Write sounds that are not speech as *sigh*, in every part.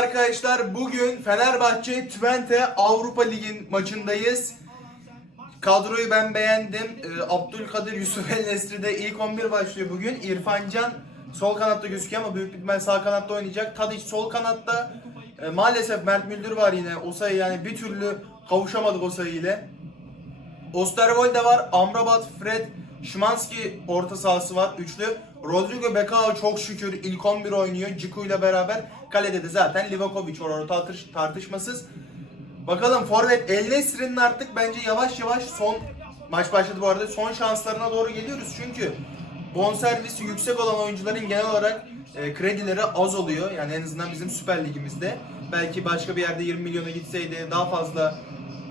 arkadaşlar. Bugün Fenerbahçe Twente Avrupa Ligi'nin maçındayız. Kadroyu ben beğendim. Ee, Abdülkadir Yusuf El Nesri'de ilk 11 başlıyor bugün. İrfan Can sol kanatta gözüküyor ama büyük ihtimal sağ kanatta oynayacak. Tadic sol kanatta. Ee, maalesef Mert Müldür var yine. O sayı yani bir türlü kavuşamadık o sayı ile. Osterwolde var. Amrabat, Fred, Şimanski orta sahası var. Üçlü. Rodrigo Becao çok şükür ilk 11 oynuyor. Ciku ile beraber. Kalede de zaten Livakovic var tartış- tartışmasız. Bakalım Forvet El Nesri'nin artık bence yavaş yavaş son maç başladı bu arada. Son şanslarına doğru geliyoruz. Çünkü bonservisi yüksek olan oyuncuların genel olarak e, kredileri az oluyor. Yani en azından bizim Süper Ligimizde. Belki başka bir yerde 20 milyona gitseydi daha fazla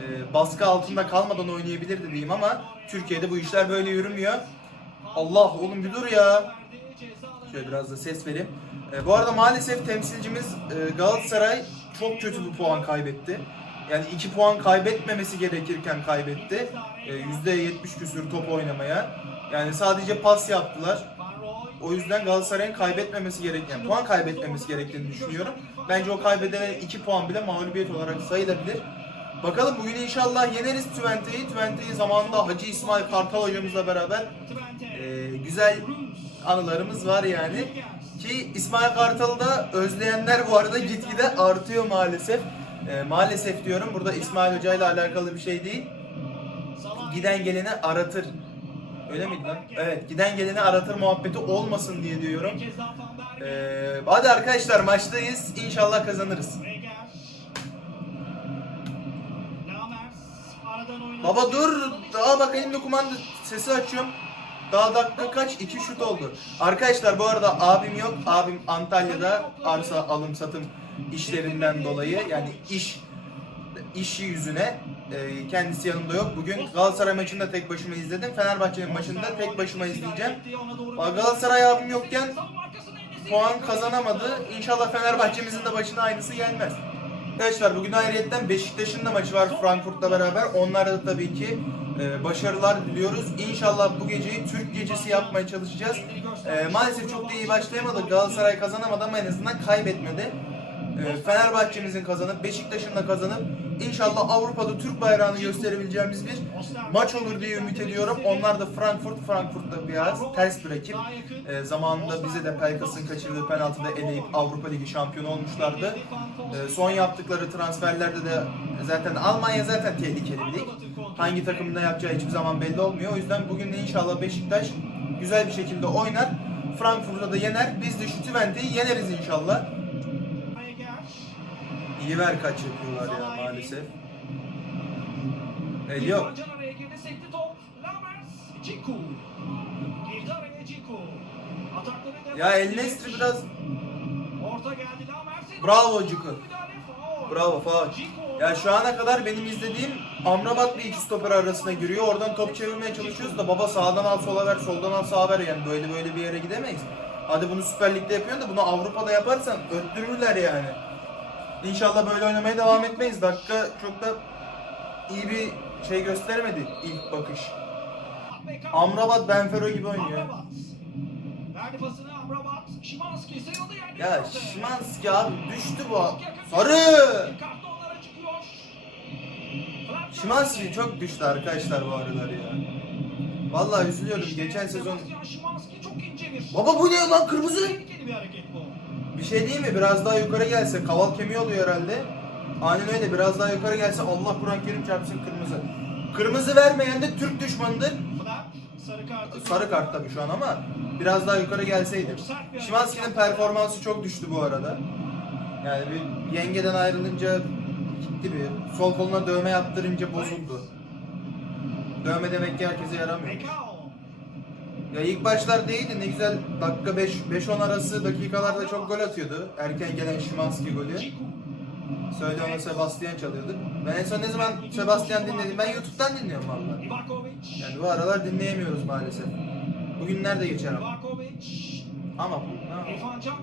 e, baskı altında kalmadan oynayabilirdi diyeyim ama Türkiye'de bu işler böyle yürümüyor. Allah oğlum bir dur ya. Şöyle biraz da ses vereyim. E, bu arada maalesef temsilcimiz e, Galatasaray çok kötü bir puan kaybetti. Yani 2 puan kaybetmemesi gerekirken kaybetti. E, %70 küsür top oynamaya. Yani sadece pas yaptılar. O yüzden Galatasaray'ın kaybetmemesi gereken, puan kaybetmemesi gerektiğini düşünüyorum. Bence o kaybedilen 2 puan bile mağlubiyet olarak sayılabilir. Bakalım bugün inşallah yeneriz Twente'yi. Twente'yi zamanında Hacı İsmail Kartal hocamızla beraber e, güzel anılarımız var yani. Ki İsmail Kartal'ı da özleyenler bu arada gitgide artıyor maalesef. E, maalesef diyorum burada İsmail Hoca ile alakalı bir şey değil. Giden geleni aratır. Öyle miydi lan? Evet, giden geleni aratır muhabbeti olmasın diye diyorum. E, hadi arkadaşlar maçtayız. İnşallah kazanırız. Baba dur. Daha bak elimde kumanda sesi açıyorum. Daha dakika kaç? İki şut oldu. Arkadaşlar bu arada abim yok. Abim Antalya'da arsa alım satım işlerinden dolayı yani iş işi yüzüne e, kendisi yanımda yok. Bugün Galatasaray maçını da tek başıma izledim. Fenerbahçe'nin maçını da tek başıma izleyeceğim. Galatasaray abim yokken puan kazanamadı. İnşallah Fenerbahçe'mizin de başına aynısı gelmez. Arkadaşlar bugün ayrıyetten Beşiktaş'ın da maçı var Frankfurt'la beraber. Onlara da tabii ki e, başarılar diliyoruz. İnşallah bu geceyi Türk gecesi yapmaya çalışacağız. E, maalesef çok da iyi başlayamadık. Galatasaray kazanamadı ama en azından kaybetmedi. E, Fenerbahçe'mizin kazanıp Beşiktaş'ın da kazanıp inşallah Avrupa'da Türk bayrağını gösterebileceğimiz bir maç olur diye ümit ediyorum. Onlar da Frankfurt, Frankfurt'ta biraz ters bir rakip. E, zamanında bize de Pelkas'ın kaçırdığı penaltıda eleyip Avrupa Ligi şampiyonu olmuşlardı. E, son yaptıkları transferlerde de zaten Almanya zaten tehlikeli lig. Hangi takımın ne yapacağı hiçbir zaman belli olmuyor. O yüzden bugün de inşallah Beşiktaş güzel bir şekilde oynar. Frankfurt'ta da yener. Biz de şu Twente'yi yeneriz inşallah. İyi ver kaç yapıyorlar ya maalesef. El yok. Ya El Nesri biraz Bravo Ciku. Bravo faul. Ya şu ana kadar benim izlediğim Amrabat bir iki stoper arasına giriyor. Oradan top çevirmeye çalışıyoruz da baba sağdan al sola ver, soldan al sağa ver yani böyle böyle bir yere gidemeyiz. Hadi bunu Süper Lig'de yapıyorsun da bunu Avrupa'da yaparsan öttürürler yani. İnşallah böyle oynamaya devam etmeyiz. Dakika çok da iyi bir şey göstermedi ilk bakış. Amrabat Benfero gibi oynuyor. Ya. Şimanski abi düştü bu. Sarı! Şimanski çok düştü arkadaşlar bu aralar ya. Vallahi üzülüyorum geçen sezon. Baba bu ne lan kırmızı? Bir şey değil mi? Biraz daha yukarı gelse kaval kemiği oluyor herhalde. Aynen öyle biraz daha yukarı gelse Allah Kur'an Kerim çarpsın kırmızı. Kırmızı vermeyen de Türk düşmanıdır. Sarı kartı. Sarı kart tabii şu an ama biraz daha yukarı gelseydi. Şimanski'nin performansı çok düştü bu arada. Yani bir yengeden ayrılınca gitti bir. Sol koluna dövme yaptırınca bozuldu. Dövme demek ki herkese yaramıyor. Ya ilk başlar değildi ne güzel dakika 5 5-10 arası dakikalarda çok gol atıyordu. Erken gelen Şimanski golü. Söyle ona Sebastian çalıyordu. Ben en son ne zaman Sebastian dinledim? Ben YouTube'dan dinliyorum valla. Yani bu aralar dinleyemiyoruz maalesef. Bugünler de geçer ama. Ama bu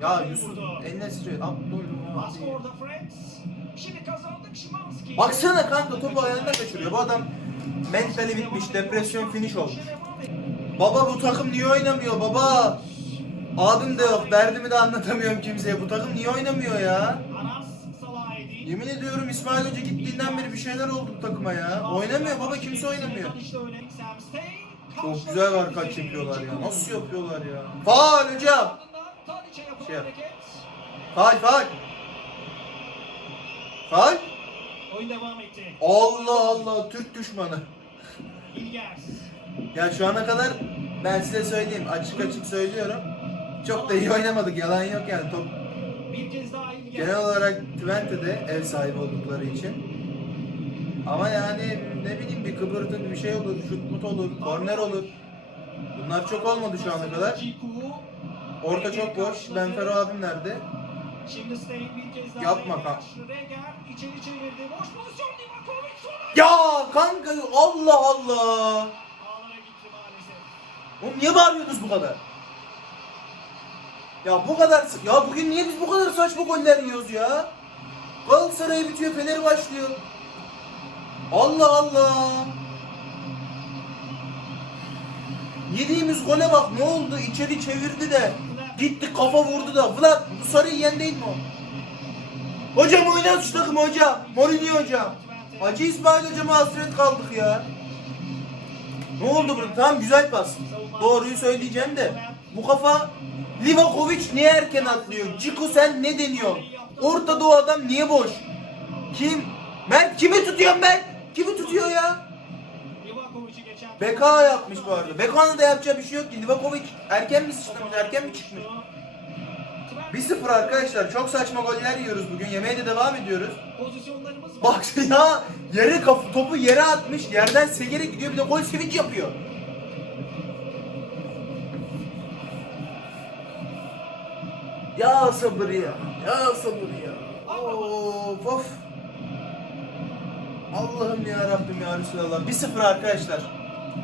Ya Yusuf vurdu. Enesri Baskı Baksana kanka topu ayağından kaçırıyor. Bu adam mentali bitmiş, depresyon finish olmuş. Baba bu takım niye oynamıyor baba? Abim de yok, derdimi de anlatamıyorum kimseye. Bu takım niye oynamıyor ya? Yemin ediyorum İsmail Hoca gittiğinden beri bir şeyler oldu bu takıma ya. Oynamıyor baba kimse oynamıyor. Çok güzel var kaç yapıyorlar ya. Nasıl yapıyorlar ya? Faal hocam. Şey yap. Faal faal. Faal. Oyun devam etti. Allah Allah Türk düşmanı. İlger. Ya şu ana kadar ben size söyleyeyim açık açık söylüyorum. Çok da iyi oynamadık yalan yok yani top Bir kez daha İlger. genel olarak Twente'de ev sahibi oldukları için. Ama yani ne bileyim bir kıpırtı bir şey olur, şut mut olur, korner olur. Bunlar çok olmadı şu ana kadar. Orta çok boş. Benfero abim nerede? Şimdi Stein bir kez daha. Yapma kanka. Reger içeri çevirdi. Boş pozisyon Livakovic sonra. Ya kanka Allah Allah. Ağlara gitti maalesef. Oğlum niye bağırıyorsunuz bu kadar? Ya bu kadar ya bugün niye biz bu kadar saçma goller yiyoruz ya? Galatasaray bitiyor, Fener başlıyor. Allah Allah. Yediğimiz gole bak ne oldu? İçeri çevirdi de. Gitti kafa vurdu da. Vlad bu sarı yiyen değil mi o? Hocam oynat şu takımı hocam. Mourinho hocam. Hacı İsmail hocama hasret kaldık ya. Ne oldu burada? Tamam güzel pas. Doğruyu söyleyeceğim de. Bu kafa Livakovic niye erken atlıyor? Ciku sen ne deniyor? Orta Doğu adam niye boş? Kim? Mert kimi tutuyor Mert? Kimi tutuyor ya? Beka yapmış bu arada. Beka'nın da yapacağı bir şey yok ki. Livakovic erken mi sıçramış? Erken mi çıkmış? 1-0 arkadaşlar. Çok saçma goller yiyoruz bugün. Yemeğe de devam ediyoruz. Bak *laughs* ya yere kaf topu yere atmış. Yerden segere gidiyor bir de gol sevinç yapıyor. Ya sabır ya. Ya sabır ya. Of of. Allah'ım ya Rabbim ya Resulallah. 1-0 arkadaşlar.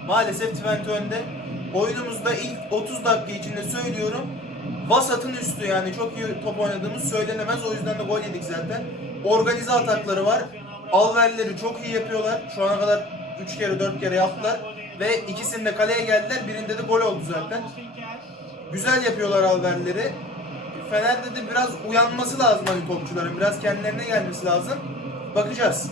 Maalesef Twente önde. Oyunumuzda ilk 30 dakika içinde söylüyorum. Vasat'ın üstü yani çok iyi top oynadığımız söylenemez. O yüzden de gol yedik zaten. Organize atakları var. Alverleri çok iyi yapıyorlar. Şu ana kadar 3 kere 4 kere yaptılar. Ve ikisinde kaleye geldiler. Birinde de gol oldu zaten. Güzel yapıyorlar alverleri. Fener'de de biraz uyanması lazım hani topçuların. Biraz kendilerine gelmesi lazım. Bakacağız.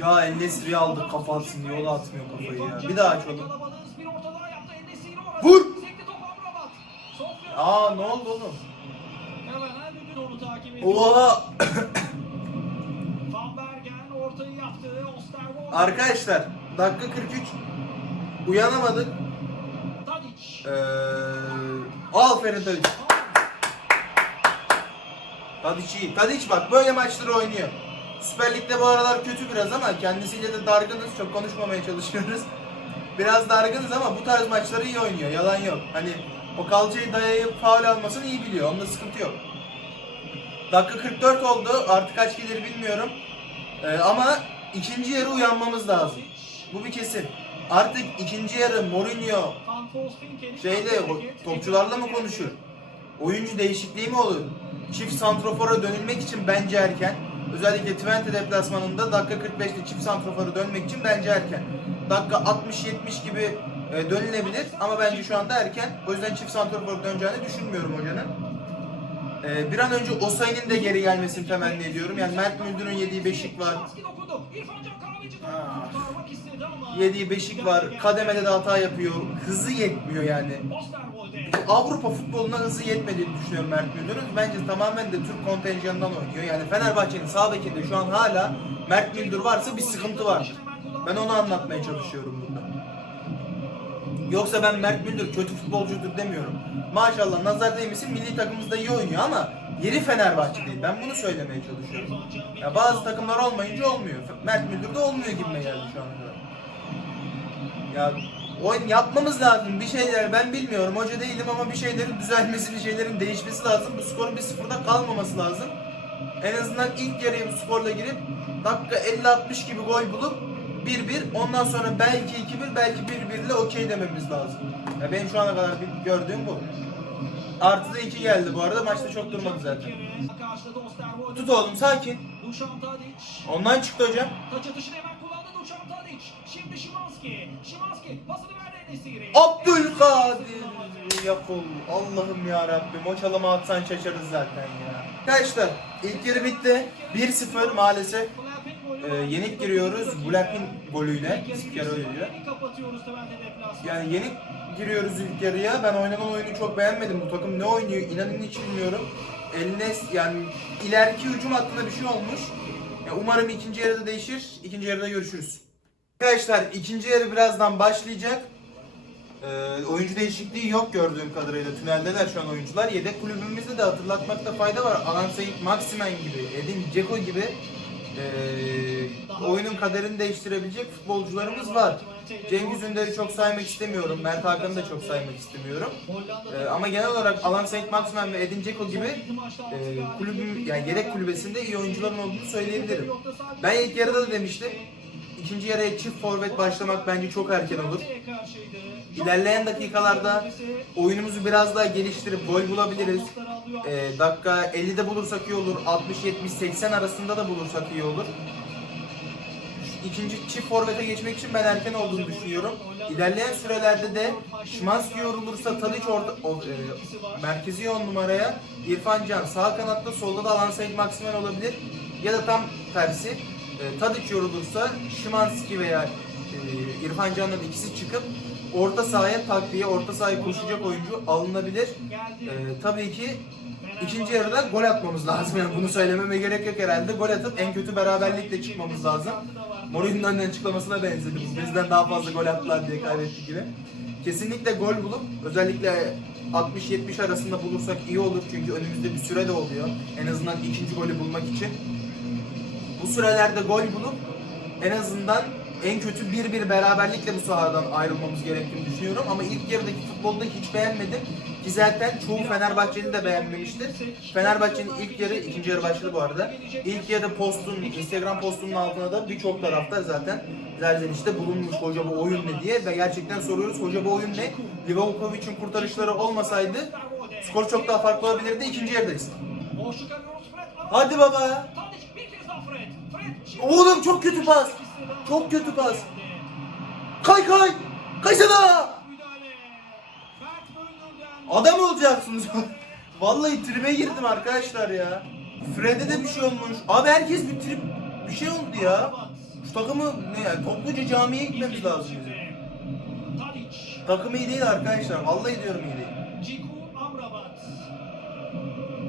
Ya El Nesri'yi aldık kafa atsın da atmıyor kafayı ya. Bir daha aç. Vur! Aa ne oldu oğlum? Oha! *coughs* Arkadaşlar dakika 43 uyanamadık. Ee, aferin Tadiç. Tadiç iyi. Tadiç bak böyle maçları oynuyor. Süper Lig'de bu aralar kötü biraz ama kendisiyle de dargınız. Çok konuşmamaya çalışıyoruz. Biraz dargınız ama bu tarz maçları iyi oynuyor. Yalan yok. Hani o kalçayı dayayıp faul almasını iyi biliyor. Onda sıkıntı yok. Dakika 44 oldu. Artık kaç gelir bilmiyorum. Ee, ama ikinci yarı uyanmamız lazım. Bu bir kesin. Artık ikinci yarı Mourinho şeyde topçularla mı konuşur? Oyuncu değişikliği mi olur? Çift santrofora dönülmek için bence erken. Özellikle Twente deplasmanında dakika 45'te çift santrofora dönmek için bence erken. Dakika 60-70 gibi e, dönülebilir ama bence şu anda erken. O yüzden çift santrofora döneceğini düşünmüyorum hocanın. E, bir an önce Osayi'nin de geri gelmesini temenni ediyorum. Yani Mert Müldür'ün yediği beşik var. Ah. Yediği beşik var. Kademede de hata yapıyor. Hızı yetmiyor yani. Avrupa futboluna hızı yetmediğini düşünüyorum Mert Müldür'ün. Bence tamamen de Türk kontenjanından oynuyor. Yani Fenerbahçe'nin sağ bekinde şu an hala Mert Müldür varsa bir sıkıntı vardır. Ben onu anlatmaya çalışıyorum burada. Yoksa ben Mert Müldür kötü futbolcudur demiyorum. Maşallah nazar değmesin milli takımımızda iyi oynuyor ama yeri Fenerbahçe değil. Ben bunu söylemeye çalışıyorum. Ya bazı takımlar olmayınca olmuyor. Mert Müldür de olmuyor gibime geldi şu ana kadar. Ya oyun yapmamız lazım bir şeyler ben bilmiyorum hoca değilim ama bir şeylerin düzelmesi bir şeylerin değişmesi lazım. Bu skorun bir sıfırda kalmaması lazım. En azından ilk yarıya bu skorla girip dakika 50-60 gibi gol bulup 1-1 ondan sonra belki 2-1 belki 1-1 ile okey dememiz lazım. Ya benim şu ana kadar gördüğüm bu. Artı da 2 geldi bu arada maçta çok durmadı zaten. Tut oğlum sakin. Ondan çıktı hocam. Taç atışını hemen kullandı Dušan Abdülkadir Yakul. Allah'ım ya Rabbim. O çalımı atsan şaşarız zaten ya. Arkadaşlar ilk yarı bitti. 1-0 maalesef. Ee, yenik giriyoruz. Blackpink golüyle. Twente deplasmanı. Yani yeni giriyoruz ilk yarıya. Ben oynanan oyunu çok beğenmedim. Bu takım ne oynuyor inanın hiç bilmiyorum. Eline yani ileriki hücum hattında bir şey olmuş. Ya umarım ikinci yarıda değişir. İkinci yarıda görüşürüz. Arkadaşlar ikinci yarı birazdan başlayacak. Ee, oyuncu değişikliği yok gördüğüm kadarıyla. Tüneldeler şu an oyuncular. Yedek kulübümüzde de hatırlatmakta fayda var. Alan Sait Maximen gibi, Edin Dzeko gibi ee, oyunun kaderini değiştirebilecek futbolcularımız var. Cengiz Ünder'i çok saymak istemiyorum. Mert Hakan'ı da çok saymak istemiyorum. Ee, ama genel olarak Alan Saint Maximen ve Edin Dzeko gibi e, kulübüm yani yedek kulübesinde iyi oyuncuların olduğunu söyleyebilirim. Ben ilk yarıda da demiştim. İkinci yarıya çift forvet başlamak bence çok erken olur. İlerleyen dakikalarda oyunumuzu biraz daha geliştirip gol bulabiliriz. Ee, dakika 50'de bulursak iyi olur. 60 70 80 arasında da bulursak iyi olur. İkinci çift forvete geçmek için ben erken olduğunu düşünüyorum. İlerleyen sürelerde de Şimanski yorulursa Tadic orta, o, e, merkezi 10 numaraya İrfan Can sağ kanatta solda da Alan Saint Maximen olabilir. Ya da tam tersi e, Tadic yorulursa Şimanski veya e, İrfan Can'ın ikisi çıkıp orta sahaya takviye, orta sahaya koşacak oyuncu alınabilir. E, tabii ki ikinci yarıda gol atmamız lazım. Yani bunu söylememe gerek yok herhalde. Gol atıp en kötü beraberlikle çıkmamız lazım. Mourinho'nun açıklamasına benzedi. Bizden daha fazla gol attılar diye kaybetti gibi. Kesinlikle gol bulup özellikle 60-70 arasında bulursak iyi olur çünkü önümüzde bir süre de oluyor. En azından ikinci golü bulmak için. Sürelerde gol bulup en azından en kötü 1-1 beraberlikle bu sahadan ayrılmamız gerektiğini düşünüyorum. Ama ilk yarıdaki futbolda hiç beğenmedim. Ki zaten çoğu Fenerbahçe'nin de beğenmemiştir. Fenerbahçe'nin ilk yarı, ikinci yarı başladı bu arada. İlk yarı postun, Instagram postunun altına da birçok taraftar zaten Zerzeniş'te bulunmuş hoca bu oyun ne diye ve gerçekten soruyoruz hoca bu oyun ne? Livakovic'in kurtarışları olmasaydı skor çok daha farklı olabilirdi. İkinci yarıdayız. Hadi baba. Oğlum çok kötü pas. Çok kötü pas. Kay kay. Kaysana. Adam olacaksınız. *laughs* Vallahi tribe girdim arkadaşlar ya. Fred'e de bir şey olmuş. Abi herkes bir trip bir şey oldu ya. Şu takımı ne yani topluca camiye gitmemiz lazım. Takım iyi değil arkadaşlar. Vallahi diyorum iyi değil.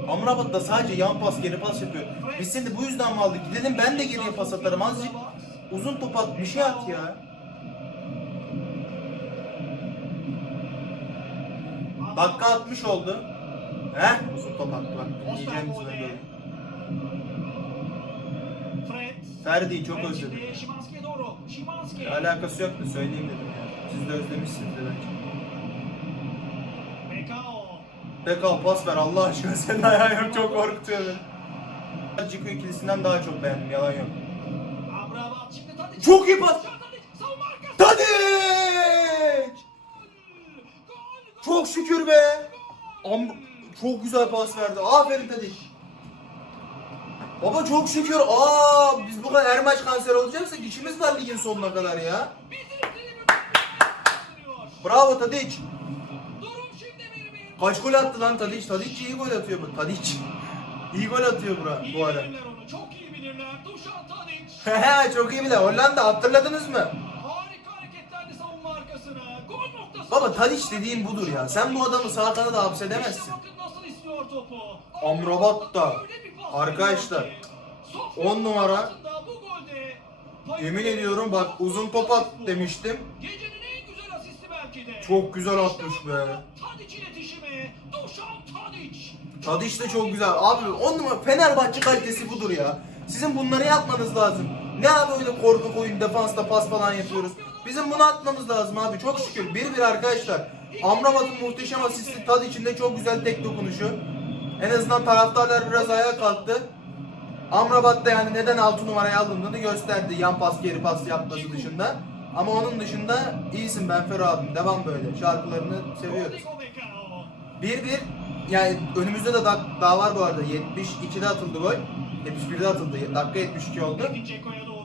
Amrabat da sadece yan pas geri pas yapıyor. Biz seni bu yüzden mi aldık? Gidelim ben de geriye pas atarım azıcık. Uzun top at bir şey at ya. Dakika 60 oldu. Heh uzun top attı bak. Yiyeceğimiz böyle. Ferdi'yi çok özledim. Alakası yok da söyleyeyim dedim ya. Siz de özlemişsiniz de bence. Bekal pas ver Allah aşkına *laughs* senin ayağın çok korkutuyor. Ciku ikilisinden daha çok beğendim yalan yok. Çok iyi pas. Tadic. Çok şükür be. Am çok güzel pas verdi. Aferin Tadic. Baba çok şükür. Aa biz bu kadar her maç kanser olacaksak işimiz var ligin sonuna kadar ya. Bravo Tadic. Durum şimdi 1-1. Kaç gol attı lan Tadic? Tadic iyi gol atıyor bu. Tadic. İyi gol atıyor bura, bu ara. Çok iyi bilirler. Dušan Tadic. *laughs* Çok iyi bile. Hollanda hatırladınız mı? Harika hareketlerdi savunma arkasına. Gol noktası. Baba Tadic dediğin budur ya. Sen bu adamı sağ kanada hapsedemezsin. İşte. Amrabat da. Arkadaşlar, veriyor ki. Sofya on numara. Yemin ediyorum bak uzun top at demiştim. Gecenin en güzel asisti belki de. Çok güzel atmış be. Tadic de çok güzel. Abi on numara Fenerbahçe kalitesi budur ya. Sizin bunları yapmanız lazım. Ne abi öyle korkak oyun defansta pas falan yapıyoruz. Bizim bunu atmamız lazım abi. Çok şükür. 1-1 arkadaşlar. Amrabat'ın muhteşem asisti Tadic'in de çok güzel tek dokunuşu. En azından taraftarlar biraz ayağa kalktı. Amrabat da yani neden 6 numaraya alındığını gösterdi. Yan pas geri pas yapması dışında. Ama onun dışında iyisin Benfer abim. Devam böyle. Şarkılarını seviyoruz. Rodrigo Becao. 1-1 yani önümüzde de dak- daha var bu arada. 72'de atıldı gol. 71'de atıldı. Dakika 72 oldu.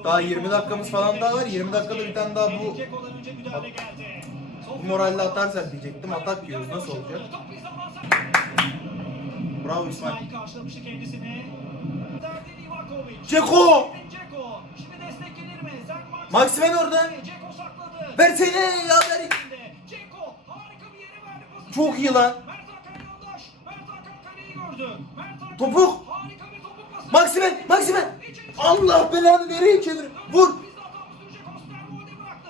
Daha 20 dakikamız falan daha var. 20 dakikada bir tane daha bu. Bu moralle atarsak diyecektim. Atak yiyoruz. Nasıl olacak? Bravo İsmail. Ceko! Maximen orada. Versene ya. Çok iyi lan. Topuk. Topuk. Maximen, Maximen. Allah belanı nereye çevir? Vur.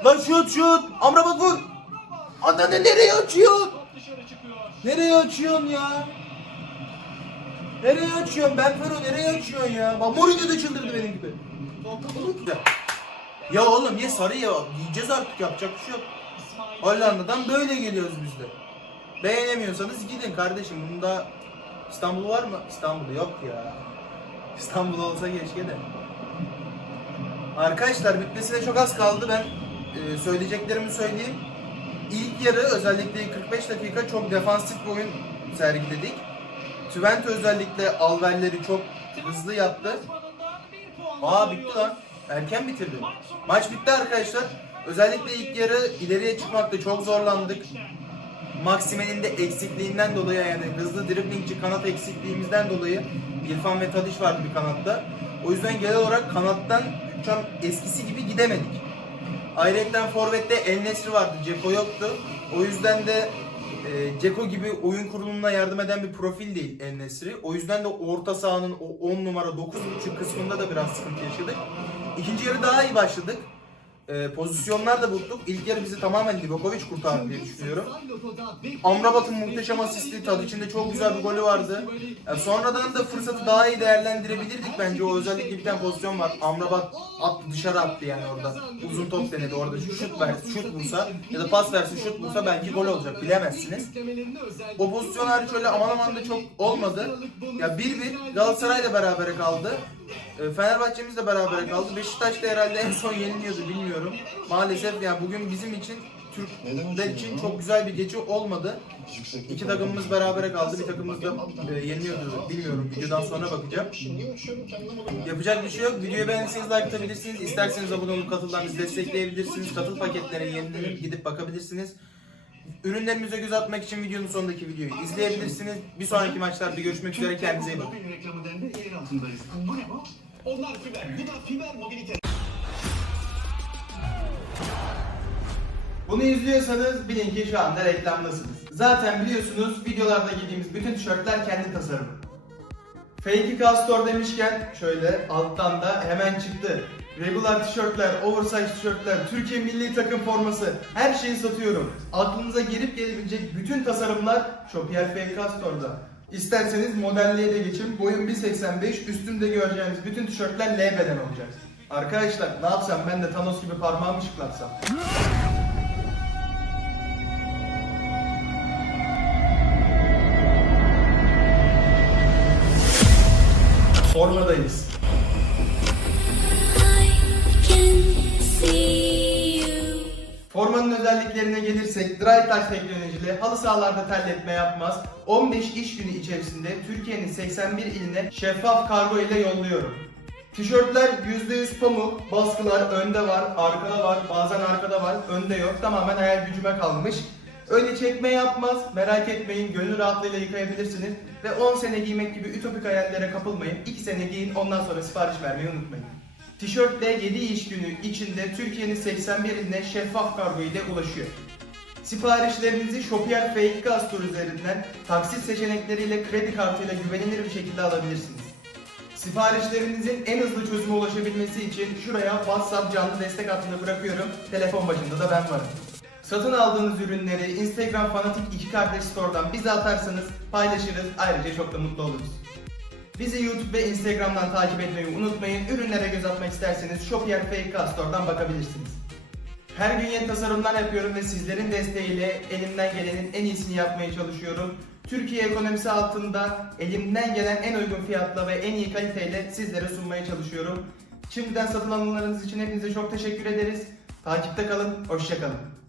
Lan şut şut. Amrabat vur. Ananı nereye açıyorsun? Nereye açıyorsun ya? Nereye açıyorsun? Ben Fero nereye açıyorsun ya? Bak Mourinho da çıldırdı benim gibi. Ya. Ya oğlum ye sarı ya. Yiyeceğiz artık yapacak bir şey yok. Hollanda'dan böyle geliyoruz biz de. Beğenemiyorsanız gidin kardeşim. Bunda İstanbul var mı? İstanbul yok ya. İstanbul olsa keşke de. Arkadaşlar bitmesine çok az kaldı. Ben e, söyleyeceklerimi söyleyeyim. İlk yarı özellikle 45 dakika çok defansif bir oyun sergiledik. Twente özellikle alverleri çok hızlı yaptı. Aa bitti lan. Erken bitirdi. Maç bitti arkadaşlar. Özellikle ilk yarı ileriye çıkmakta çok zorlandık. Maksime'nin de eksikliğinden dolayı yani hızlı driblingçi kanat eksikliğimizden dolayı İrfan ve Tadiş vardı bir kanatta. O yüzden genel olarak kanattan şu an eskisi gibi gidemedik. Ayrıca forvette El Nesri vardı, Ceko yoktu. O yüzden de e, Ceko gibi oyun kurulumuna yardım eden bir profil değil El Nesri. O yüzden de orta sahanın o 10 numara 9.5 kısmında da biraz sıkıntı yaşadık. İkinci yarı daha iyi başladık. E, pozisyonlar da bulduk. İlk yarı bizi tamamen Livakovic kurtardı diye düşünüyorum. Amrabat'ın muhteşem asisti, Tadic'in de çok güzel bir golü vardı. Yani sonradan da fırsatı daha iyi değerlendirebilirdik bence. O özellikle bir tane pozisyon var. Amrabat attı, dışarı attı yani orada. Uzun top denedi orada. Şut ver, şut bulsa ya da pas verse şut bulsa belki gol olacak. Bilemezsiniz. O pozisyon hariç öyle aman aman da çok olmadı. Ya 1-1 Galatasaray'la beraber kaldı. E, Fenerbahçe'miz de beraber kaldı. Beşiktaş da herhalde en son yeniliyordu bilmiyorum. Maalesef yani bugün bizim için Türkler için çok güzel bir gece olmadı. İki takımımız berabere kaldı. Bir takımımız da e, yeniliyordu. Bilmiyorum. Videodan sonra bakacağım. Yapacak bir şey yok. Videoyu beğendiyseniz like atabilirsiniz. İsterseniz abone olup katıldan bizi destekleyebilirsiniz. Katıl paketleri yenilenip gidip bakabilirsiniz. Ürünlerimize göz atmak için videonun sonundaki videoyu izleyebilirsiniz. Bir sonraki maçlarda görüşmek üzere. Kendinize iyi bakın. Mobil reklamı dendi yerin altındayız. Bu ne bu? Onlar fiber. Bu da fiber mobilite. Bunu izliyorsanız bilin ki şu anda reklamdasınız. Zaten biliyorsunuz videolarda giydiğimiz bütün tişörtler kendi tasarımı. Fake Store demişken şöyle alttan da hemen çıktı. Regular tişörtler, oversize tişörtler, Türkiye milli takım forması her şeyi satıyorum. Aklınıza gelip gelebilecek bütün tasarımlar Shopier Fake Store'da. İsterseniz modelliğe de geçin. Boyum 1.85, üstümde göreceğiniz bütün tişörtler L beden olacak. Arkadaşlar ne yapsam ben de Thanos gibi parmağımı şıklatsam. Formadayız. Formanın özelliklerine gelirsek dry touch teknolojili halı sahalarda terletme yapmaz. 15 iş günü içerisinde Türkiye'nin 81 iline şeffaf kargo ile yolluyorum. Tişörtler %100 pamuk, baskılar önde var, arkada var, bazen arkada var, önde yok. Tamamen hayal gücüme kalmış. Öyle çekme yapmaz, merak etmeyin gönül rahatlığıyla yıkayabilirsiniz. Ve 10 sene giymek gibi ütopik hayallere kapılmayın. 2 sene giyin ondan sonra sipariş vermeyi unutmayın. Tişörtle 7 iş günü içinde Türkiye'nin 81 iline şeffaf kargo ile ulaşıyor. Siparişlerinizi Shopier Fake Store üzerinden taksit seçenekleriyle kredi kartıyla güvenilir bir şekilde alabilirsiniz. Siparişlerinizin en hızlı çözüme ulaşabilmesi için şuraya WhatsApp canlı destek hattını bırakıyorum. Telefon başında da ben varım. Satın aldığınız ürünleri Instagram Fanatik 2 Kardeş Store'dan bize atarsanız paylaşırız. Ayrıca çok da mutlu oluruz. Bizi YouTube ve Instagram'dan takip etmeyi unutmayın. Ürünlere göz atmak isterseniz Shopier Fake Store'dan bakabilirsiniz. Her gün yeni tasarımlar yapıyorum ve sizlerin desteğiyle elimden gelenin en iyisini yapmaya çalışıyorum. Türkiye ekonomisi altında elimden gelen en uygun fiyatla ve en iyi kaliteyle sizlere sunmaya çalışıyorum. Şimdiden satın alımlarınız için hepinize çok teşekkür ederiz. Takipte kalın, hoşçakalın.